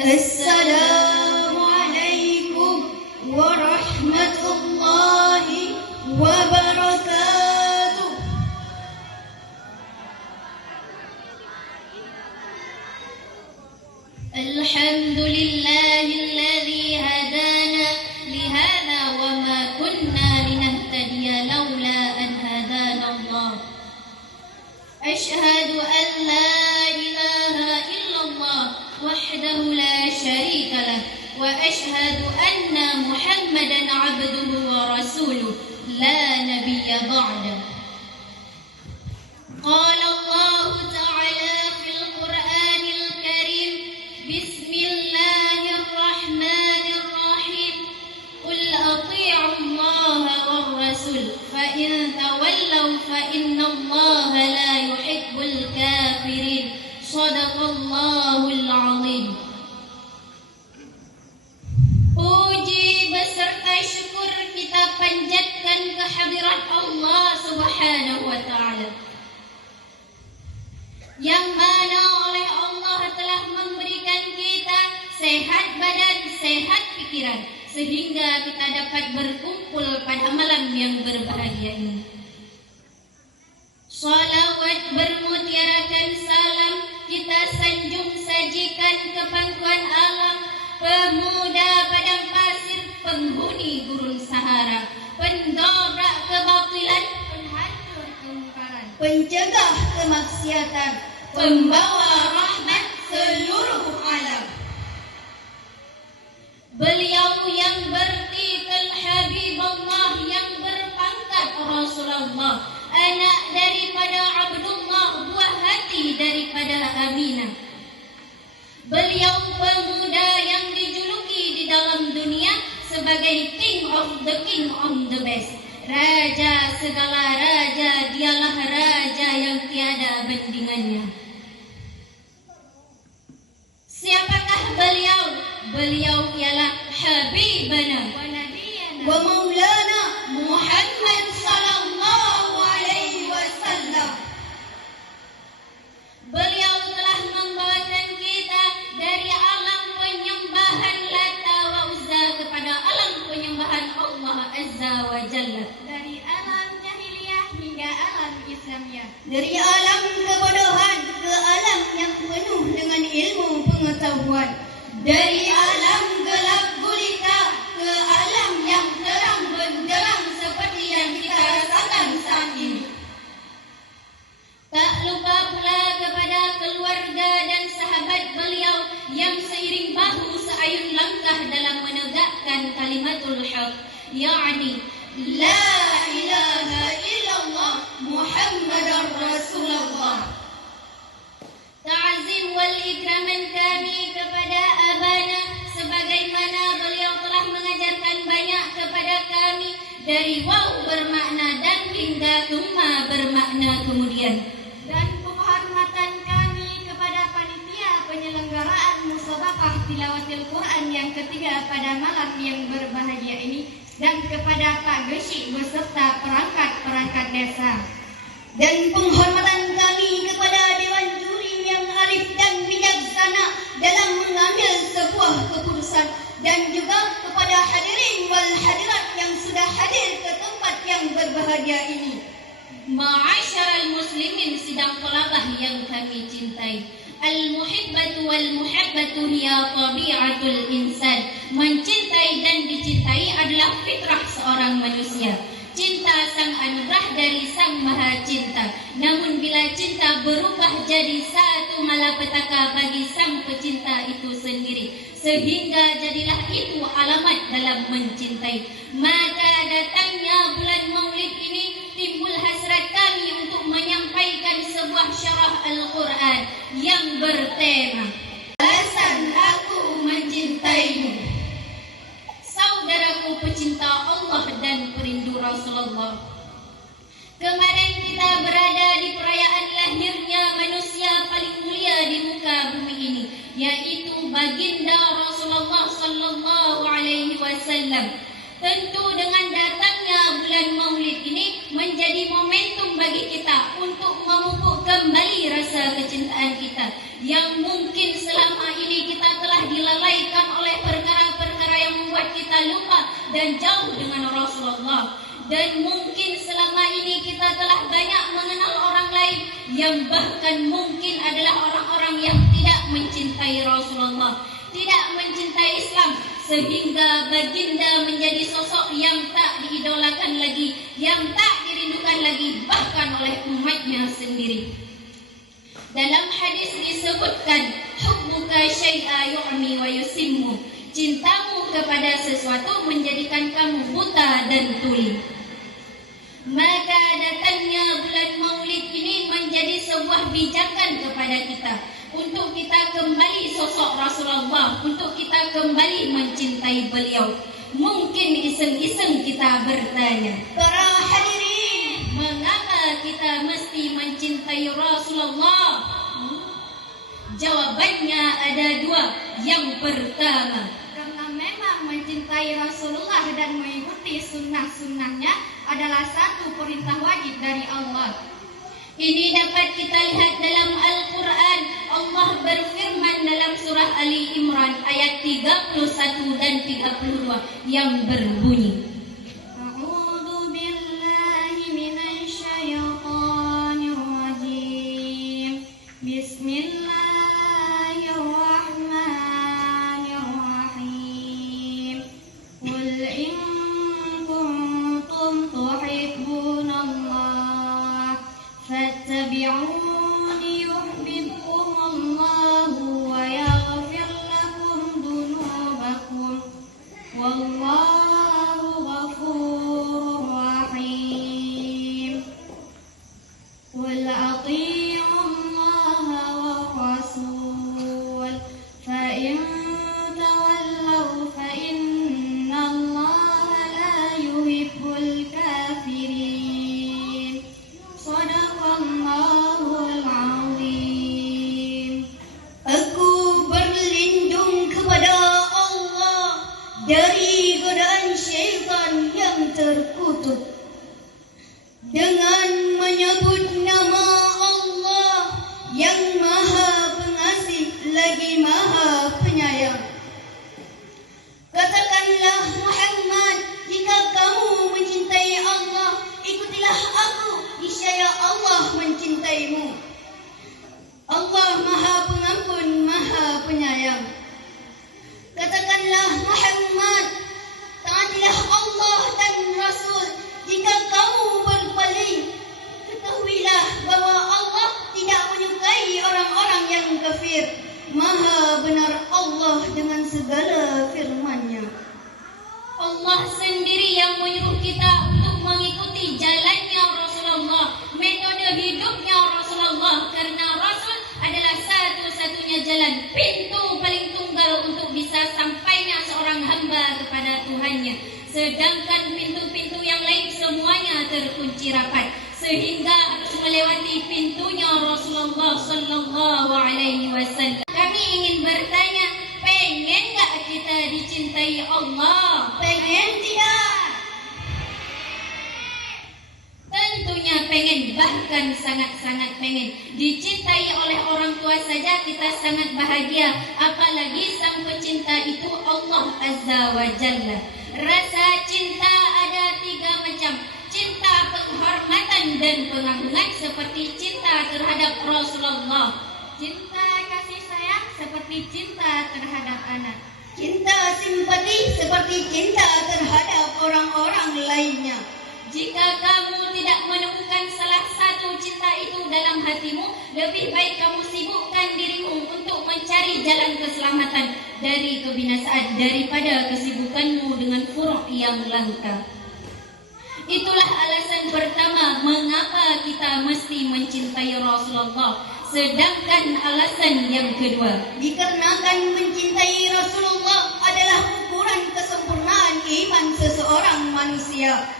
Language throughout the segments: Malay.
Assalamualaikum warahmatullahi wabarakatuh. Alhamdulillahilladzi hadana lihada wa ma kunna linahtadiya laula an hadana Allah. Ashhadu an la ilaha illallah wahdahu la syarika lah wa ashhadu anna Muhammadan abduhu wa rasuluh la nabiyya ba'da. Qala Allah ta'ala fil Qur'anil Karim, Bismillahirrahmanirrahim, qul ati'u Allah war rasul fa in tawallaw fa inna Allah la yuhibbul kafirin. Shadaqallahul azim. Puji beserta syukur kita panjatkan kehadirat Allah Subhanahu wa ta'ala, yang mana oleh Allah telah memberikan kita sehat badan, sehat pikiran, sehingga kita dapat berkumpul pada malam yang berbahagia ini. Salawat bermutiarakan salam kita sanjung sajikan ke pangkuan alam, pemuda padang pasir, penghuni gurun Sahara, pendobrak kebatilan, penghancur kemungkaran, pencegah kemaksiatan, pembawa rahmat seluruh alam. Beliau yang bertitel Habibullah, yang berpangkat Rasulullah, anak daripada Abdullah, buah hati daripada Aminah. Beliau pemuda yang dijuluki di dalam dunia sebagai King of the best, raja segala raja, dialah raja yang tiada bandingannya. Siapakah beliau? Beliau ialah Habibana wa Maulana Muhammad sallallahu alaihi wasallam. Beliau telah membawakan kita dari alam penyembahan Lata wa Uzza kepada alam penyembahan Allah Azza wa Jalla, dari alam jahiliyah hingga alam Islamiyah, dari alam kebodohan ke alam yang penuh dengan ilmu pengetahuan, dari alam gelap gulita ke alam yang terang benderang seperti yang kita rasakan saat ini. Tak lupa pula kepada keluarga dan sahabat beliau yang seiring bahu seayun langkah dalam menegakkan kalimatul haq, yakni la ilaha illallah Muhammadar Rasulullah. Ta'zim wal ikraman kami kepada abana, sebagaimana beliau telah mengajarkan banyak kepada kami, dari waw bermakna dan hingga tumma bermakna kemudian. Dan penghormatan kami kepada panitia penyelenggaraan musabaqah tilawatil Quran yang ketiga pada malam yang berbahagia ini, dan kepada Pak Gesyik beserta perangkat-perangkat desa. Dan penghormatan kami kepada Dewan Juri yang arif dan bijaksana dalam mengambil sebuah keputusan, dan juga kepada hadirin wal hadirat yang sudah hadir ke tempat yang berbahagia ini. Ma'asyaral muslimin sidang pelabah yang kami cintai, al-muhibbatu wal muhabbatu hiya tabi'atul insan. Mencintai dan dicintai adalah fitrah seorang manusia. Cinta sang anugerah dari sang maha cinta. Namun bila cinta berubah jadi satu malapetaka bagi sang pecinta itu sendiri, sehingga jadilah itu alamat dalam mencintai, maka datangnya bulan Maulid ini timbul hasrat kami untuk menyampaikan sebuah syarah Al-Quran yang bertema alasan aku mencintaimu. Saudaraku pecinta Allah dan perindu Rasulullah, kemarin kita berada di perayaan lahirnya manusia paling mulia di muka bumi ini, yaitu baginda Rasulullah sallallahu alaihi wasallam. Tentu dengan datangnya bulan Maulid ini menjadi momentum bagi kita untuk memupuk kembali rasa kecintaan kita yang mungkin selama ini kita telah dilalaikan dan jauh dengan Rasulullah. Dan mungkin selama ini kita telah banyak mengenal orang lain yang bahkan mungkin adalah orang-orang yang tidak mencintai Rasulullah, tidak mencintai Islam, sehingga baginda menjadi sosok yang tak diidolakan lagi, yang tak dirindukan lagi bahkan oleh umatnya sendiri. Dalam hadis disebutkan, hubbuka syai'a yu'mi wa yusimmu. Cintamu kepada sesuatu menjadikan kamu buta dan tuli. Maka datangnya bulan Maulid ini menjadi sebuah pijakan kepada kita untuk kita kembali sosok Rasulullah, untuk kita kembali mencintai beliau. Mungkin iseng-iseng kita bertanya, para hadirin, mengapa kita mesti mencintai Rasulullah? Jawabannya ada dua. Yang pertama, karena memang mencintai Rasulullah dan mengikuti sunnah-sunnahnya adalah satu perintah wajib dari Allah. Ini dapat kita lihat dalam Al-Quran. Allah berfirman dalam surah Ali Imran ayat 31 dan 32 yang berbunyi, A'udzu billahi minasy syaithanir rajim. Bismillahirrahmanirrahim. Qul in kuntum tuhibbunallaha fattabi'uni yuhibbukumullahu wa yaghfir lakum dunubakum. Wallahu ghafurur rahim. Qul atii'u Allaha wa rasul fa in tawallaw fa inna Allaha la yuhibbul kafirin. Shadaqallahul azim. Aku berlindung kepada Allah dari godaan syaitan yang terkutuk dengan menyebut nama Allah yang Maha Pengasih lagi Maha Penyayang. Katakanlah Muhammad, jika kamu mencintai Allah, ikutilah aku, niscaya Allah mencintaimu. Allah Maha Pengampun, Maha Penyayang. Katakanlah Muhammad, taatilah Allah dan Rasul. Jika kamu berpaling, ketahuilah bahwa Allah tidak menyukai orang-orang yang kafir. Maha benar Allah dengan segala firman-Nya. Allah sendiri yang menyuruh kita untuk mengikuti jalannya Rasulullah, metode hidupnya Rasulullah, karena Rasul adalah satu-satunya jalan, pintu paling tunggal untuk bisa sampainya seorang hamba kepada Tuhannya. Sedangkan pintu-pintu yang lain semuanya terkunci rapat, sehingga harus melewati pintunya Rasulullah sallallahu alaihi wasallam. Kami ingin bertanya, pengen gak kita dicintai Allah? Pengen tidak? Tentunya pengen, bahkan sangat-sangat pengen. Dicintai oleh orang tua saja kita sangat bahagia, apalagi sang pecinta itu Allah Azza wa Jalla. Rasa cinta ada 3 macam. Cinta penghormatan dan pengagungan seperti cinta terhadap Rasulullah. Cinta kasih sayang seperti cinta terhadap anak. Cinta simpati seperti cinta terhadap orang-orang lainnya. Jika kamu tidak menemukan salah satu cinta itu dalam hatimu, lebih baik kamu sibukkan dirimu untuk mencari jalan keselamatan dari kebinasaan daripada kesibukanmu dengan furu' yang langka. Itulah alasan pertama mengapa kita mesti mencintai Rasulullah. Sedangkan alasan yang kedua, Dikarenakan mencintai Rasulullah adalah ukuran kesempurnaan iman seseorang manusia.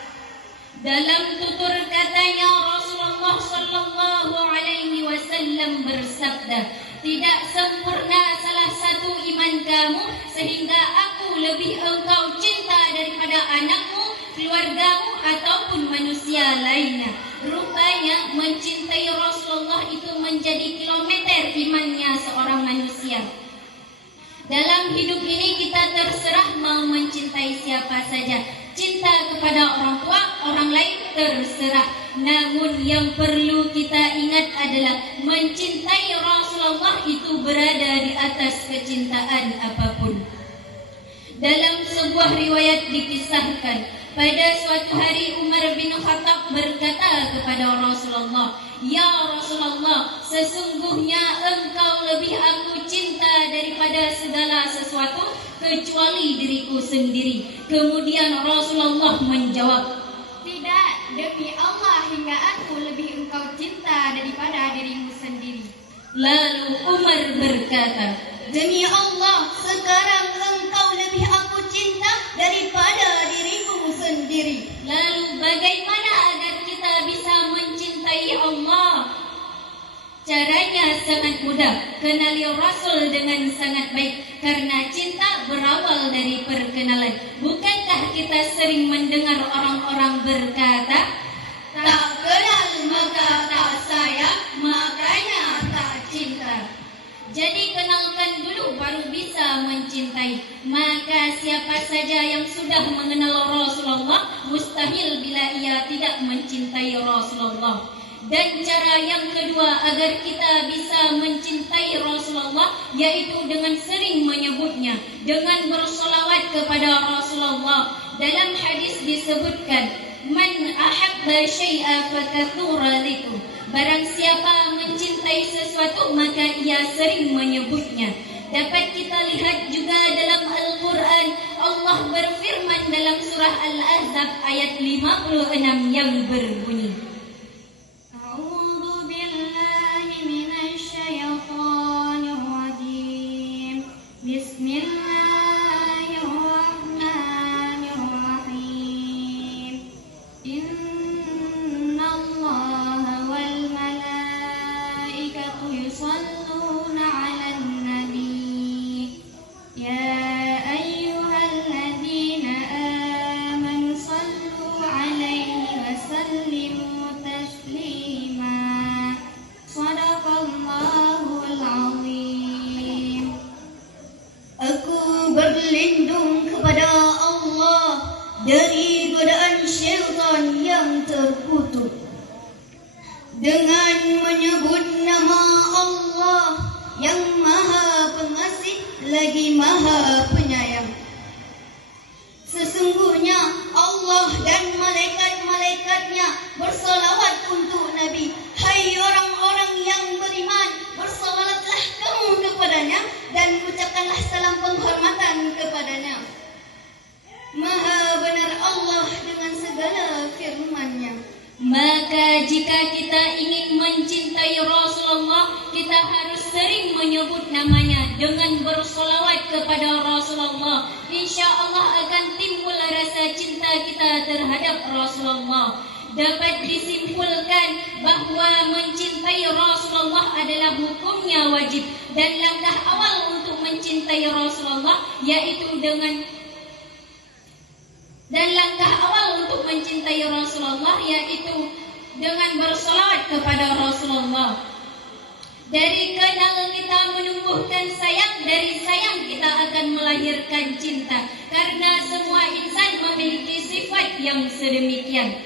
dalam tutur katanya Rasulullah sallallahu alaihi wasallam bersabda, tidak sempurna salah satu iman kamu sehingga aku lebih engkau cinta daripada anakmu, keluargamu ataupun manusia lainnya. Rupanya mencintai Rasulullah itu menjadi kilometer imannya seorang manusia. Dalam hidup ini kita terserah mau mencintai siapa saja. Cinta kepada orang tua, orang lain terserah. Namun yang perlu kita ingat adalah mencintai Rasulullah itu berada di atas kecintaan apapun. Dalam sebuah riwayat dikisahkan, pada suatu hari Umar bin Khattab berkata kepada Rasulullah, "Ya Rasulullah, sesungguhnya engkau lebih aku cinta daripada segala sesuatu kecuali diriku sendiri." Kemudian Rasulullah menjawab, Tidak, demi Allah hingga aku lebih engkau cinta daripada dirimu sendiri. Lalu Umar berkata, Demi Allah, sekarang engkau lebih aku cinta daripada diriku sendiri. lalu bagaimana agar kita bisa mencintai Allah? Caranya sangat mudah. Kenali Rasul dengan sangat baik, karena cinta berawal dari perkenalan. Bukankah kita sering mendengar orang-orang berkata, Tak kenal maka tak sayang, makanya tak cinta. jadi kenalkan dulu baru bisa mencintai. Maka siapa saja yang sudah mengenal Rasulullah, mustahil bila ia tidak mencintai Rasulullah. Dan cara yang kedua agar kita bisa mencintai Rasulullah, yaitu dengan sering menyebutnya, dengan bersolawat kepada Rasulullah. Dalam hadis disebutkan, "Man ahabba syai'a fakathura dzikru." Barang siapa mencintai sesuatu, maka ia sering menyebutnya. Dapat kita lihat juga dalam Al-Quran, Allah berfirman dalam surah Al-Ahzab ayat 56 yang berbunyi, A'udzu billahi minasy syaithanir rajim. Bismillahirrahmanirrahim. Innallaha wal malaikatu yusholluna 'alan nabi. Ya ayyuhalladzina amanu shallu 'alaihi wa sallimu taslima. Shadaqallahul azim. Aku berlindung kepada Allah dari godaan syaitan yang terkutuk dengan menyebut nama Allah yang Maha Pengasih lagi Maha Penyayang. Sesungguhnya Allah dan malaikat-malaikatnya bersolawat untuk Nabi. Hai orang-orang yang beriman, bersolawatlah kamu kepadanya dan ucapkanlah salam penghormatan kepadanya. Maha benar Allah dengan segala firman-Nya. maka jika kita ingin mencintai Rasulullah, kita harus sering menyebut namanya dengan bersolawat kepada Rasulullah. Insya Allah akan timbul rasa cinta kita terhadap Rasulullah. Dapat disimpulkan bahwa mencintai Rasulullah adalah hukumnya wajib, dan langkah awal untuk mencintai Rasulullah yaitu dengan bersolawat kepada Rasulullah. Dari kenal kita menumbuhkan sayang, dari sayang kita akan melahirkan cinta, karena semua insan memiliki sifat yang sedemikian.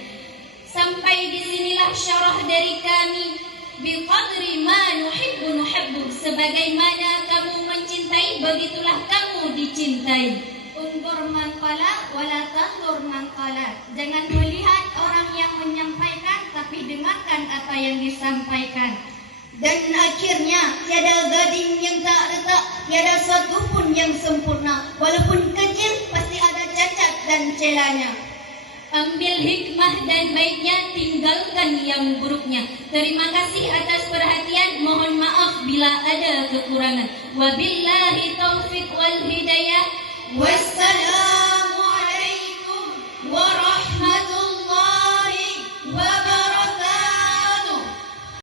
Sampai disinilah syarah dari kami. Biqadri ma nuhibbu nuhibbu, sebagaimana kamu mencintai, begitulah kamu dicintai. Undur man qala wala tandur man qala. Jangan melihat orang yang menyampaikan, tapi dengarkan apa yang disampaikan. Dan akhirnya tiada gading yang tak retak, tiada suatu pun yang sempurna. Walaupun kecil pasti ada cacat dan celanya. Ambil hikmah dan baiknya, tinggalkan yang buruknya. Terima kasih atas perhatian. Mohon maaf bila ada kekurangan. Wabillahi taufiq wal hidayah. Wassalam.